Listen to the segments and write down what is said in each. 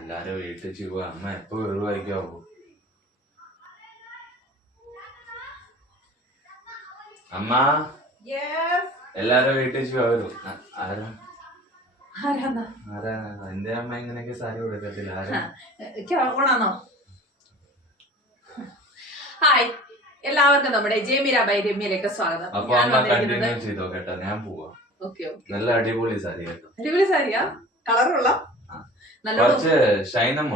എല്ലാരും വീട്ടിൽ പോവാ. അമ്മ എപ്പോ വരുവായിരിക്കാവൂ? അമ്മ എല്ലാരും വീട്ടിൽ വരും. ആരാ എന്റെ അമ്മ ഇങ്ങനെയൊക്കെ സാരി കൊടുക്കത്തില്ല. ഓണാണോ? ഹായ്, എല്ലാവർക്കും നമ്മുടെ ജയമീര ബൈ രമ്യയിലേക്ക് സ്വാഗതം. അപ്പൊ അമ്മ കണ്ടിന്യൂ ചെയ്തോ കേട്ടോ, ഞാൻ പോവാ. നല്ല അടിപൊളി സാരി കേട്ടോ. അടിപൊളി സാരിയാ? കളറുള്ള കുറച്ച് ഷൈനും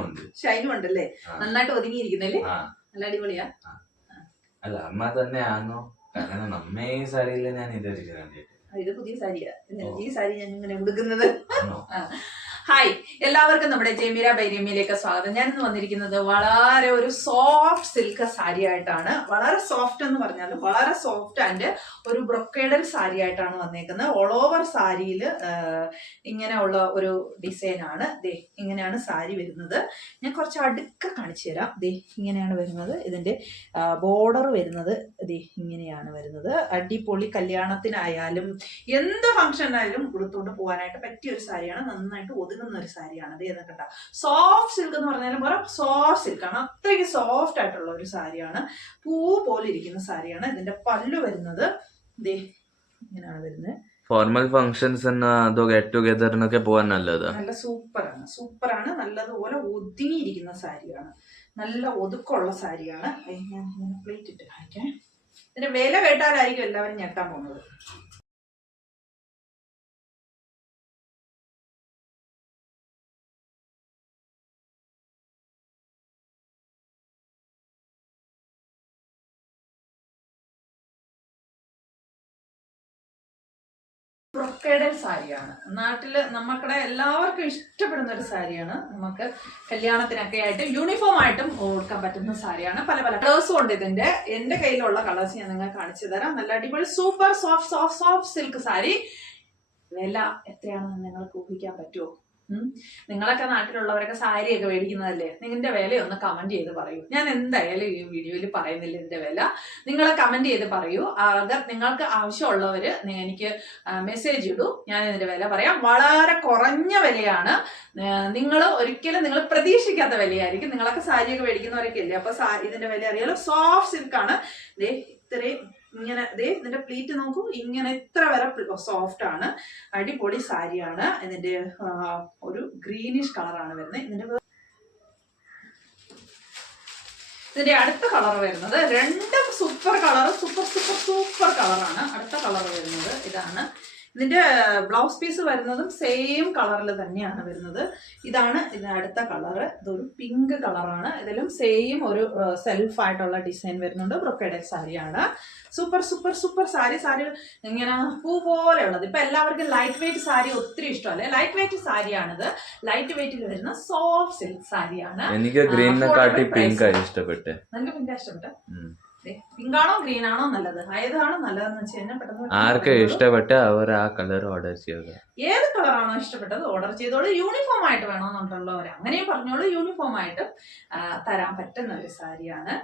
ഉണ്ടല്ലേ? നന്നായിട്ട് ഒതുങ്ങിയിരിക്കുന്നല്ലേ? നല്ല അടിപൊളിയാ. അല്ല അമ്മ തന്നെയാണോ? കാരണം നമ്മേ ഈ സാരിയില്ല ഞാൻ ഇതുവരെ കണ്ടിട്ട്. ഇത് പുതിയ സാരിയാ. ഈ സാരി ഞാൻ ഇങ്ങനെ ഉടുക്കുന്നത്. ഹായ്, എല്ലാവർക്കും നമ്മുടെ ജയമീര ബൈ രമ്യയിലേക്ക് സ്വാഗതം. ഞാനിന്ന് വന്നിരിക്കുന്നത് വളരെ ഒരു സോഫ്റ്റ് സിൽക്ക് സാരി ആയിട്ടാണ്. വളരെ സോഫ്റ്റ് എന്ന് പറഞ്ഞാലും വളരെ സോഫ്റ്റ് ആൻഡ് ഒരു ബ്രൊക്കേഡൽ സാരി ആയിട്ടാണ് വന്നേക്കുന്നത്. ഓൾ ഓവർ സാരിയിൽ ഇങ്ങനെയുള്ള ഒരു ഡിസൈനാണ്. ദേ ഇങ്ങനെയാണ് സാരി വരുന്നത്. ഞാൻ കുറച്ച് അടുക്ക കാണിച്ചു തരാം. ദേ ഇങ്ങനെയാണ് വരുന്നത്. ഇതിന്റെ ബോർഡർ വരുന്നത് ദേ ഇങ്ങനെയാണ് വരുന്നത്. അടിപൊളി കല്യാണത്തിനായാലും എന്ത് ഫംഗ്ഷനായാലും ഉടുത്തുകൊണ്ട് പോകാനായിട്ട് പറ്റിയ ഒരു സാരിയാണ്. നന്നായിട്ട് ഒതുങ്ങുന്ന ഒരു സാരിയാണ്. അത് ഏതൊക്കെ കേട്ടോ. സോഫ്റ്റ് സിൽക്ക് എന്ന് പറഞ്ഞാലും പോലെ സോഫ്റ്റ് സിൽക്കാണ്. അത്രയ്ക്ക് സോഫ്റ്റ് ആയിട്ടുള്ള ഒരു സാരിയാണ്. പൂ പോലെ ഇരിക്കുന്ന സാരിയാണ്. ഇതിന്റെ പല്ലു വരുന്നത് ദേ ഇങ്ങനെയാണ് വരുന്നത്. ഫോർമൽ ഫംഗ്ഷൻസ് അതോ ഗെറ്റ് ടുഗദറിനൊക്കെ പോകാൻ നല്ലതാണ്. നല്ല സൂപ്പറാണ്. നല്ലതുപോലെ ഒതുങ്ങിയിരിക്കുന്ന സാരിയാണ്. നല്ല ഒതുക്കമുള്ള സാരിയാണ്. ഞാൻ പ്ലേറ്റ് ഇട്ട് കാണിക്കാം. ഇതിന്റെ വില കേട്ടാലായിരിക്കും എല്ലാവരും ഞെട്ടാൻ പോകുന്നത്. ബ്രൊക്കേഡൽ സാരിയാണ്. നാട്ടില് നമുക്കിടെ എല്ലാവർക്കും ഇഷ്ടപ്പെടുന്ന ഒരു സാരിയാണ്. നമുക്ക് കല്യാണത്തിനൊക്കെ ആയിട്ട് യൂണിഫോം ആയിട്ടും കൊടുക്കാൻ പറ്റുന്ന സാരിയാണ്. പല പല കളേഴ്സും ഉണ്ട് ഇതിന്റെ. എന്റെ കയ്യിലുള്ള കളേഴ്സ് ഞാൻ നിങ്ങൾക്ക് കാണിച്ചു തരാം. നല്ല അടിപൊളി സൂപ്പർ സോഫ്റ്റ് സിൽക്ക് സാരി. വില എത്രയാണെന്ന് നിങ്ങൾക്ക് ഊഹിക്കാൻ പറ്റുമോ? നിങ്ങളൊക്കെ നാട്ടിലുള്ളവരൊക്കെ സാരിയൊക്കെ മേടിക്കുന്നതല്ലേ? നിങ്ങളുടെ വില ഒന്ന് കമന്റ് ചെയ്ത് പറയൂ. ഞാൻ എന്തായാലും ഈ വീഡിയോയിൽ പറയുന്നില്ല ഇതിന്റെ വില. നിങ്ങൾ കമന്റ് ചെയ്ത് പറയൂ. നിങ്ങൾക്ക് ആവശ്യമുള്ളവര് എനിക്ക് മെസ്സേജ് ഇടൂ. ഞാൻ ഇതിന്റെ വില പറയാം. വളരെ കുറഞ്ഞ വിലയാണ്. നിങ്ങൾ പ്രതീക്ഷിക്കാത്ത വിലയായിരിക്കും. നിങ്ങളൊക്കെ സാരിയൊക്കെ മേടിക്കുന്നവരൊക്കെ അല്ലേ? അപ്പൊ ഇതിന്റെ വില അറിയാലോ. സോഫ്റ്റ് സിൽക്കാണ്. ഇത്രയും ഇങ്ങനെ ഇതിന്റെ പ്ലീറ്റ് നോക്കൂ. ഇങ്ങനെ ഇത്ര വരെ സോഫ്റ്റ് ആണ്. അടിപൊളി സാരിയാണ്. ഇതിന്റെ ഒരു ഗ്രീനിഷ് കളറാണ് വരുന്നത്. ഇതിന്റെ അടുത്ത കളർ വരുന്നത് രണ്ടും സൂപ്പർ കളറാണ്. അടുത്ത കളർ വരുന്നത് ഇതാണ്. ഇതിന്റെ ബ്ലൗസ് പീസ് വരുന്നതും സെയിം കളറിൽ തന്നെയാണ് വരുന്നത്. ഇതാണ് ഇതിന്റെ അടുത്ത കളറ്. ഇതൊരു പിങ്ക് കളറാണ്. ഇതിലും സെയിം ഒരു സെൽഫ് ആയിട്ടുള്ള ഡിസൈൻ വരുന്നുണ്ട്. ബ്രൊക്കേഡൽ സാരിയാണ്. സൂപ്പർ സാരി ഇങ്ങനെ പൂ പോലെയുള്ളത്. ഇപ്പൊ എല്ലാവർക്കും ലൈറ്റ് വെയിറ്റ് സാരി ഒത്തിരി ഇഷ്ടമല്ലേ? ലൈറ്റ് വെയിറ്റ് സാരിയാണിത്. ലൈറ്റ് വെയിറ്റിൽ വരുന്ന സോഫ്റ്റ് സിൽക്ക് സാരിയാണ്. എനിക്ക് ഗ്രീനിനെക്കാട്ടി പിങ്ക് ഇഷ്ടപ്പെട്ടെ. നിങ്ങൾക്ക് പിങ്ക് ഇഷ്ടപ്പെട്ടെ? പിങ്കാണോ ഗ്രീൻ ആണോ നല്ലത്? ഏതാണ് നല്ലതെന്ന് വെച്ച് കഴിഞ്ഞാൽ പെട്ടെന്ന് ആർക്ക് ഇഷ്ടപ്പെട്ട അവർ ആ കളർ ഓർഡർ ചെയ്തത്. ഏത് കളറാണോ ഇഷ്ടപ്പെട്ടത് ഓർഡർ ചെയ്തോളൂ. യൂണിഫോം ആയിട്ട് വേണമെന്നുള്ളവർ അങ്ങനെയും പറഞ്ഞോളൂ. യൂണിഫോം ആയിട്ട് തരാൻ പറ്റുന്ന ഒരു സാരിയാണ്.